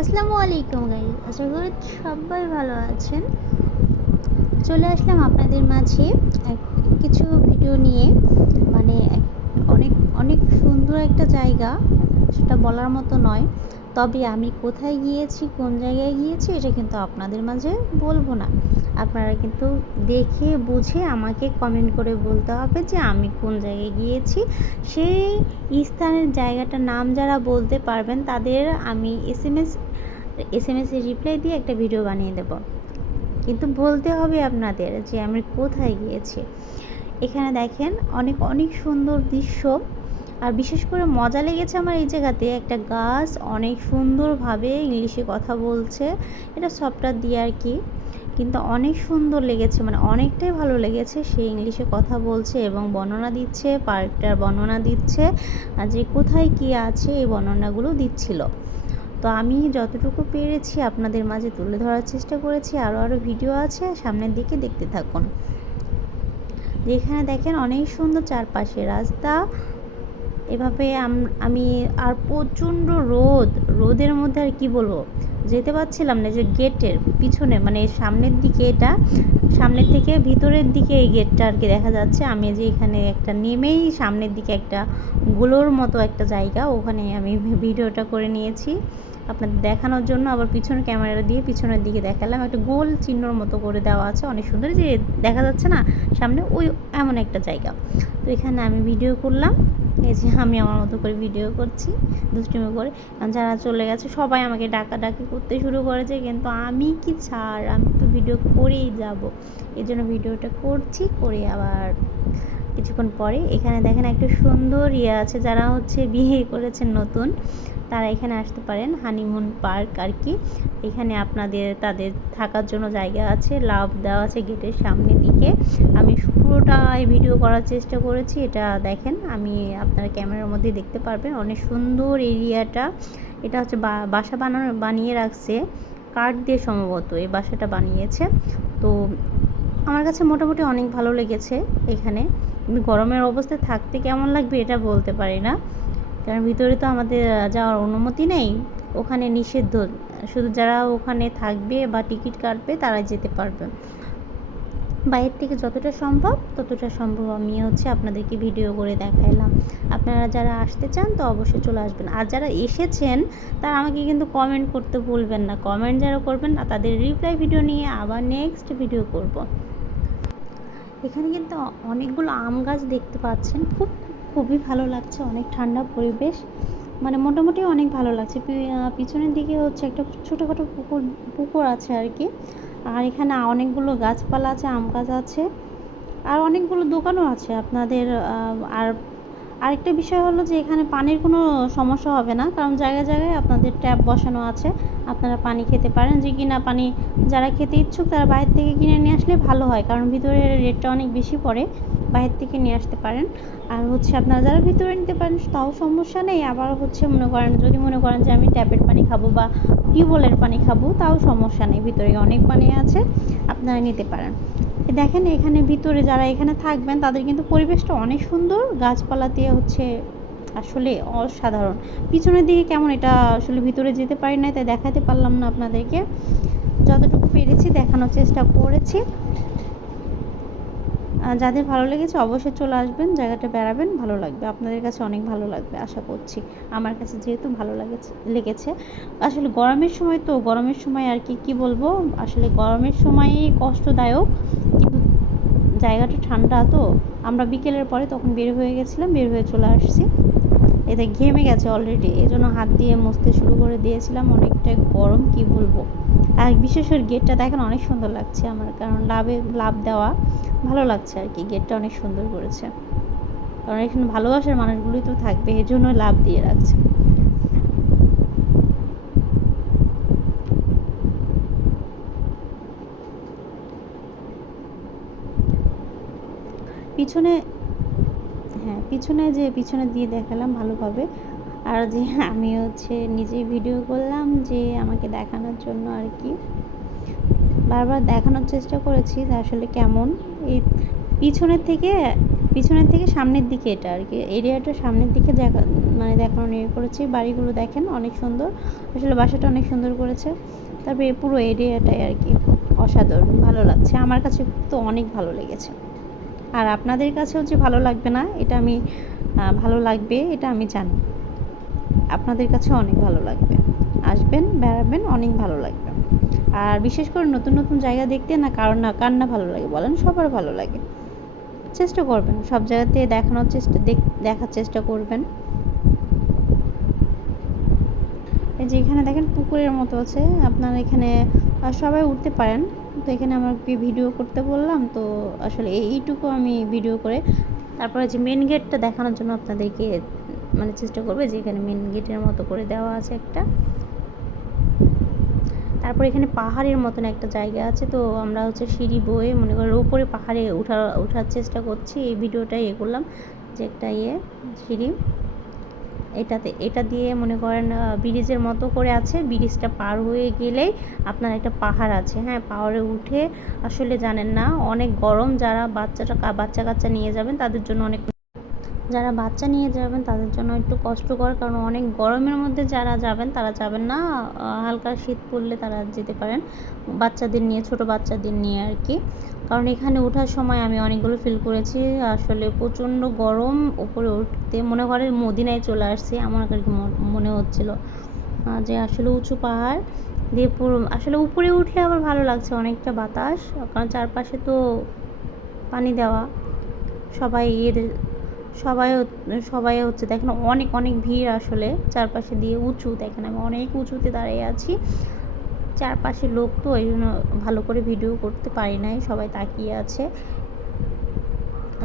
আসসালামু আলাইকুম গাইস, আশা করি সবাই ভালো আছেন। চলে আসলাম আপনাদের মাঝে কিছু ভিডিও নিয়ে। মানে অনেক অনেক সুন্দর একটা জায়গা, সেটা বলার মতো নয়। তবে আমি কোথায় গিয়েছি, কোন জায়গায় গিয়েছি, এটা কিন্তু আপনাদের মাঝে বলবো না। আপনারা কিন্তু দেখে বুঝে আমাকে কমেন্ট করে বলতে হবে যে আমি কোন জায়গায় গিয়েছি। সেই স্থানের জায়গাটার নাম যারা বলতে পারবেন তাদের আমি এসএমএসে রিপ্লাই দিয়ে একটা ভিডিও বানিয়ে দেব। কিন্তু বলতে হবে আপনাদের যে আমি কোথায় গিয়েছি। এখানে দেখেন অনেক অনেক সুন্দর দৃশ্য। আর বিশেষ করে মজা লেগেছে আমার এই জায়গাতে, একটা গাছ অনেক সুন্দরভাবে ইংলিশে কথা বলছে। এটা সফটওয়্যার দিয়ে আর কি, কিন্তু অনেক সুন্দর লেগেছে, মানে অনেকটাই ভালো লেগেছে। সে ইংলিশে কথা বলছে এবং বর্ণনা দিচ্ছে, পার্কটার বর্ণনা দিচ্ছে, আর যে কোথায় কী আছে এই বর্ণনাগুলো দিচ্ছিল। তো আমি যতটুকু পেরেছি আপনাদের মাঝে তুলে ধরার চেষ্টা করেছি। আরও ভিডিও আছে, সামনের দিকে দেখতে থাকুন। যেখানে দেখেন অনেক সুন্দর চারপাশে রাস্তা। এভাবে আমি আর প্রচণ্ড রোদের মধ্যে আর কি বলবো, যেতে পারছিলাম না। যে গেটের পিছনে মানে সামনের দিকে, এটা সামনের থেকে ভিতরের দিকে এই গেটটা আর কি দেখা যাচ্ছে। আমি যে এখানে একটা নেমেই সামনের দিকে একটা গোলোর মতো একটা জায়গা, ওখানে আমি ভিডিওটা করে নিয়েছি আপনাদের দেখানোর জন্য। আবার পিছনে ক্যামেরা দিয়ে পিছনের দিকে দেখালাম, একটা গোল চিহ্নর মতো করে দেওয়া আছে, অনেক সুন্দর। যে দেখা যাচ্ছে না সামনে, ওই এমন একটা জায়গা। তো এখানে আমি ভিডিও করলাম, এই যে আমি আমার মতো করে ভিডিও করছি দুষ্টুমি করে। যারা চলে গেছে সবাই আমাকে ডাকাডাকি করতে শুরু করেছে, কিন্তু আমি কি ছাড়, আমি তো ভিডিও করেই যাব। এই জন্য ভিডিওটা করছি, করে আবার কিছুক্ষণ পরে এখানে দেখেন একটা সুন্দর আছে। যারা হচ্ছে বিয়ে করেছেন নতুন, তারা এখানে আসতে পারেন। হানিমুন পার্ক আর কি। এখানে তাদের থাকার জন্য জায়গা আছে, লাভ দেওয়া আছে গেটের সামনের দিকে। আমি পুরোটাই ভিডিও করার চেষ্টা করেছি। এটা দেখেন, আমি আপনারা ক্যামেরার মধ্যে দেখতে পারবেন অনেক সুন্দর এরিয়াটা। এটা হচ্ছে বাসা বানিয়ে রাখছে কাঠ দিয়ে, সম্ভবত এই বাসাটা বানিয়েছে। তো আমার কাছে মোটামুটি অনেক ভালো লেগেছে এখানে। কিন্তু গরমের অবস্থায় থাকতে কেমন লাগবে এটা বলতে পারি না, কারণ ভিতরে তো আমাদের যাওয়ার অনুমতি নেই, ওখানে নিষিদ্ধ। শুধু যারা ওখানে থাকবে বা টিকিট কাটবে তারাই যেতে পারবে। বাইরের থেকে যতটা সম্ভব আমি আপনাদেরকে ভিডিও করে দেখাইলাম। আপনারা যারা আসতে চান তো অবশ্যই চলে আসবেন। আর যারা এসেছেন তারা আমাকে কিন্তু কমেন্ট করতে ভুলবেন না। কমেন্ট যারা করবেন না তাদের রিপ্লাই ভিডিও নিয়ে আবার নেক্সট ভিডিও করব। এখানে কিন্তু অনেকগুলো আম গাছ দেখতে পাচ্ছেন, খুবই ভালো লাগছে। অনেক ঠান্ডা পরিবেশ, মানে মোটামুটি অনেক ভালো লাগছে। পিছনের দিকে হচ্ছে একটা ছোটোখাটো পুকুর আছে আর কি। আর এখানে অনেকগুলো গাছপালা আছে, আম গাছ আছে, আর অনেকগুলো দোকানও আছে আপনাদের। আর আরেকটা বিষয় হলো যে এখানে পানির কোনো সমস্যা হবে না, কারণ জায়গায় জায়গায় আপনাদের ট্যাপ বসানো আছে। আপনারা পানি খেতে পারেন, যে কিনা পানি যারা খেতে ইচ্ছুক তারা বাইরে থেকে কিনে নিয়ে আসলে ভালো হয়, কারণ ভিতরে রেটটা অনেক বেশি পড়ে। বাইরে থেকে নিয়ে আসতে পারেন। আর হচ্ছে আপনারা যারা ভিতরে নিতে পারেন তাও সমস্যা নেই। আবার হচ্ছে যদি মনে করেন যে আমি ট্যাপের পানি খাবো বা টিউবওয়েলের পানি খাবো, তাও সমস্যা নেই, ভিতরে অনেক পানি আছে, আপনারা নিতে পারেন। দেখেন এখানে ভিতরে যারা এখানে থাকবেন তাদের কিন্তু পরিবেশটা অনেক সুন্দর, গাছপালা দিয়ে হচ্ছে আসলে অসাধারণ। পিছনের দিকে কেমন এটা আসলে ভিতরে যেতে পারি না, তাই দেখাতে পারলাম না আপনাদেরকে। যতটুকু পেরেছি দেখানোর চেষ্টা করেছি। যাদের ভালো লেগেছে অবশ্যই চলে আসবেন, জায়গাটা বেড়াবেন, ভালো লাগবে, আপনাদের কাছে অনেক ভালো লাগবে আশা করছি। আমার কাছে যেহেতু ভালো লেগেছে। আসলে গরমের সময় আর কি বলবো, আসলে গরমের সময়ই কষ্টদায়ক, কিন্তু জায়গাটা ঠান্ডা। তো আমরা বিকেলের পরে তখন বের হয়ে চলে আসছি। এতে ঘেমে গেছে অলরেডি, এই জন্য হাত দিয়ে মুছতে শুরু করে দিয়েছিলাম। অনেকটাই গরম, কি বলবো। আর বিশেষ করে গেটটা দেখেন অনেক সুন্দর লাগছে আমার, কারণ লাভ দেওয়া ভালো লাগছে আর কি। গেটটা অনেক সুন্দর করেছে, কারণ এখানে ভালোবাসার মানুষগুলোই তো থাকবে, এই জন্য লাভ দিয়ে রাখছে। পিছনে, হ্যাঁ পিছনে দিয়ে দেখালাম ভালোভাবে। আর যে আমি নিজেই ভিডিও করলাম যে আমাকে দেখানোর জন্য আর কি। বারবার দেখানোর চেষ্টা করেছি যে আসলে কেমন। এই পিছনের থেকে সামনের দিকে, এটা আর কি এরিয়াটা সামনের দিকে মানে দেখানো নিয়ে করেছি। বাড়িগুলো দেখেন অনেক সুন্দর, আসলে বাসাটা অনেক সুন্দর করেছে। তারপরে পুরো এরিয়াটাই আর কি অসাধারণ, ভালো লাগছে, আমার কাছে তো অনেক ভালো লেগেছে। আর আপনাদের কাছেও যে ভালো লাগবে না এটা আমি ভালো লাগবে এটা আমি জানি, আপনাদের কাছেও অনেক ভালো লাগবে। আসবেন, বেড়াবেন, অনেক ভালো লাগবে। আর বিশেষ করে নতুন নতুন জায়গা দেখতে না কার না ভালো লাগে বলেন, সবার ভালো লাগে। চেষ্টা করবেন সব জায়গাতে দেখার চেষ্টা করবেন। এই যে এখানে দেখেন পুকুরের মতো আছে, আপনারা এখানে সবাই উঠতে পারেন। তো এখানে আমার ভিডিও করতে বললাম, তো আসলে এইটুকু আমি ভিডিও করে তারপরে যে মেন গেটটা দেখানোর জন্য আপনাদেরকে মানে চেষ্টা করবে, যে এখানে মেন গেটের মতো করে দেওয়া আছে একটা। তারপর এখানে পাহাড়ের মতন একটা জায়গা আছে, তো আমরা হচ্ছে সিঁড়ি বয়ে মনে করেন উপরে পাহাড়ে ওঠার চেষ্টা করছি। এই ভিডিওটাই করলাম যে একটা সিঁড়ি, এটা দিয়ে মনে করেন ব্রিজের মতো করে আছে, ব্রিজটা পার হয়ে গেলেই আপনার একটা পাহাড় আছে। হ্যাঁ, পাহাড়ে উঠে আসলে জানেন না, অনেক গরম। যারা বাচ্চা কাচ্চা নিয়ে যাবেন তাদের জন্য একটু কষ্টকর, কারণ অনেক গরমের মধ্যে যারা যাবেন তারা যাবেন না, হালকা শীত পড়লে তারা যেতে পারেন ছোট বাচ্চাদের নিয়ে আর কি। কারণ এখানে ওঠার সময় আমি অনেকগুলো ফিল করেছি, আসলে প্রচণ্ড গরম। উপরে উঠতে মনে করে মদিনায় চলে আসছে আমার আর কি মনে হচ্ছিল, যে আসলে উঁচু পাহাড় দিয়ে পুরো আসলে উপরে উঠলে আবার ভালো লাগছে, অনেকটা বাতাস, কারণ চারপাশে তো পানি দেওয়া। সবাই হচ্ছে দেখেন অনেক অনেক ভিড়, আসলে চারপাশে দিয়ে উঁচু, দেখেন আমি অনেক উঁচুতে দাঁড়িয়ে আছি, চারপাশে লোক, তো এই জন্য ভালো করে ভিডিও করতে পারি নাই, সবাই তাকিয়ে আছে।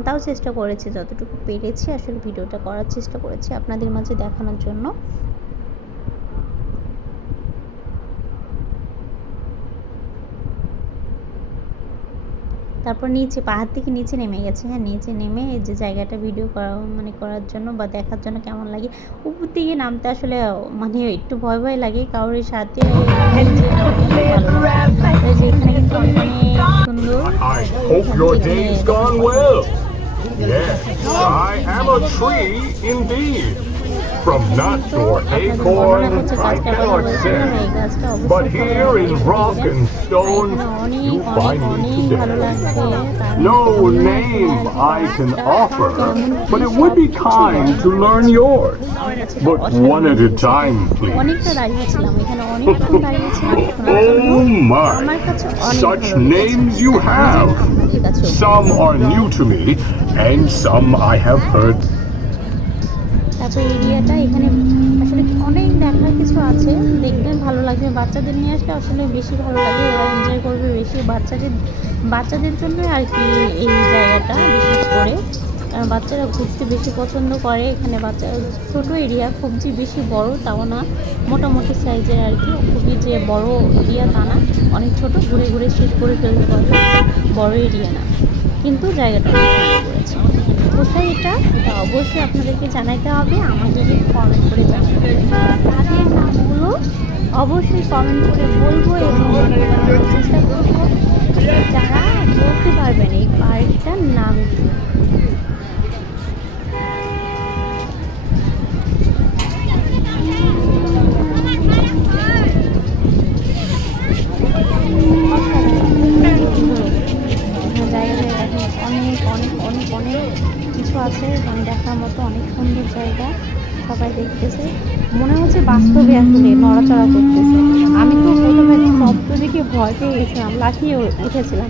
তাও চেষ্টা করেছি, যতটুকু পেরেছি আসলে ভিডিওটা করার চেষ্টা করেছি আপনাদের মাঝে দেখানোর জন্য। তারপর নিচে পাহাড় থেকে নিচে নেমে গেছে। হ্যাঁ, নিচে নেমে এই যে জায়গাটা ভিডিও করার জন্য বা দেখার জন্য কেমন লাগে। উপর দিকে নামতে আসলে মানে একটু ভয় ভয় লাগে, কারোর সাথে এখানে কিন্তু অনেক সুন্দর। Yes, I am a tree indeed. From nuts or acorns I cannot say, but here in rock and stone you find me today. No name I can offer, but it would be kind to learn yours. But one at a time, please. Oh my, such names you have. Some are new to me, and some I have heard. তারপর এরিয়াটা এখানে আসলে অনেক দেখার কিছু আছে, দেখবেন ভালো লাগবে। বাচ্চাদের নিয়ে আসলে আসলে বেশি ভালো লাগে, ওরা এনজয় করবে বেশি। বাচ্চাদের জন্য আর কি এই জায়গাটা বিশেষ করে, কারণ বাচ্চারা ঘুরতে বেশি পছন্দ করে। এখানে বাচ্চারা ছোটো এরিয়া, খুব যে বেশি বড় তাও না, মোটামুটি সাইজের আর কি, খুবই যে বড় এরিয়া তা না, অনেক ছোট, ঘুরে ঘুরে শেষ করে ফেলতে পারবে, বড় এরিয়া না, কিন্তু জায়গাটা অনেক ভালো করেছে। কোথায় এটা অবশ্যই আপনাদেরকে জানাতে হবে, আমাদেরকে কমেন্ট করে জানাতে হবে। তাদের নামগুলো অবশ্যই কমেন্ট করে বলবো, এবং চেষ্টা করবো যারা বলতে পারবেন এই পার্কটার নাম কি। অনেক কিছু আছে, মানে দেখার মতো অনেক সুন্দর জায়গা। সবাই দেখতেছে, মনে হচ্ছে বাস্তবে আসলে নড়াচড়া করতেছে। আমি তো প্রথমে শব্দ দেখে ভয় পেয়ে গেছিলাম, লাফিয়ে উঠেছিলাম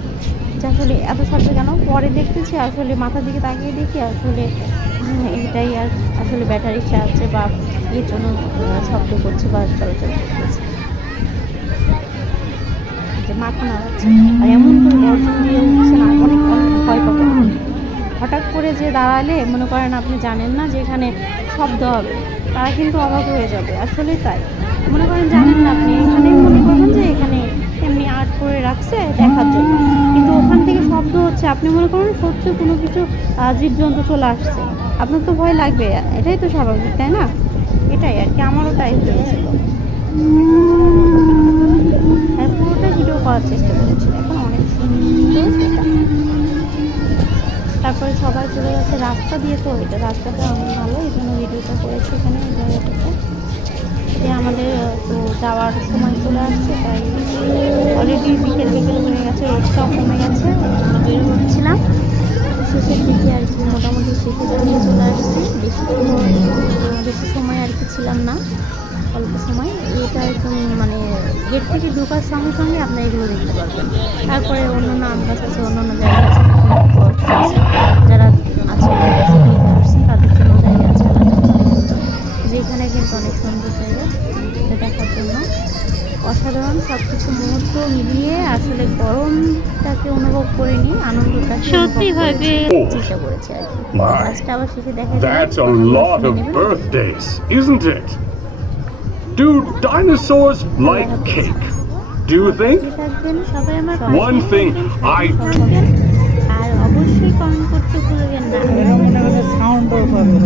যে আসলে এত শব্দ কেন। পরে দেখতেছি আসলে মাথার দিকে তাকিয়ে দেখি আসলে এটাই আর আসলে ব্যাটারির সাহায্যে বা এর জন্য শব্দ করছে বা চলাচল করতেছে, যে মাথা নাড়াচ্ছে। আর এমন করে গর্জন দিয়ে উঠছে না, অনেক ভয় পাবে। হঠাৎ করে যে দাঁড়ালে মনে করেন আপনি জানেন না যে এখানে শব্দ হবে, তারা কিন্তু অবাক হয়ে যাবে। আসলে তাই, মনে করেন জানেন না আপনি, এখানে মনে করবেন যে এখানে এমনি আর্ট করে রাখছে দেখার জন্য, কিন্তু ওখান থেকে শব্দ হচ্ছে, আপনি মনে করেন সত্যি কোনো কিছু জীবজন্তু চলে আসছে, আপনার তো ভয় লাগবে। এটাই তো স্বাভাবিক, তাই না? এটাই আর কি, আমারও তাই হয়েছিল। পুরোটা ভিডিও করার চেষ্টা করেছি, এখন অনেক সুন্দর। তারপরে সবাই চলে গেছে রাস্তা রাস্তা দিয়ে তো এটা রাস্তাটা অনেক ভালো, এই জন্য ভিডিওটা করেছি এখানে এই জায়গাটাতে। যে আমাদের তো যাওয়ার সময় চলে আসছে, তাই অলরেডি বিকেল বিকেল হয়ে গেছে, রোদটাও কমে গেছে, বের হচ্ছিলাম শেষের দিকে আর কি, মোটামুটি শেষের দিকে চলে আসছি। বেশি সময় আর কি ছিলাম না, অল্প সময়। এটা একদম মানে গেট থেকে ঢোকার সঙ্গে সঙ্গে আপনি এগুলো দেখতে পারবেন। তারপরে অন্যান্য আম গাছ আছে, অন্যান্য জায়গা আছে, যারা আছে পিকনিকে আসছে তাদের জন্য জায়গা আছে আলাদা, অনেক সুন্দর। যেখানে কিন্তু অনেক সুন্দর জায়গা এটা দেখার জন্য, অসাধারণ সব কিছু মুহূর্ত মিলিয়ে আসলে গরমটাকে অনুভব করিনি, আনন্দটাকে সত্যিভাবে চেষ্টা করেছি আর কি। My, গাছটা আবার শেষে দেখা that's a lot of birthdays, isn't it? Do dinosaurs like cake? Do you think? থাকবেন সবাই, আমার One thing I আর অবশ্যই কমেন্ট করতে ভুলবেন না। সাউন্ডও পাবে।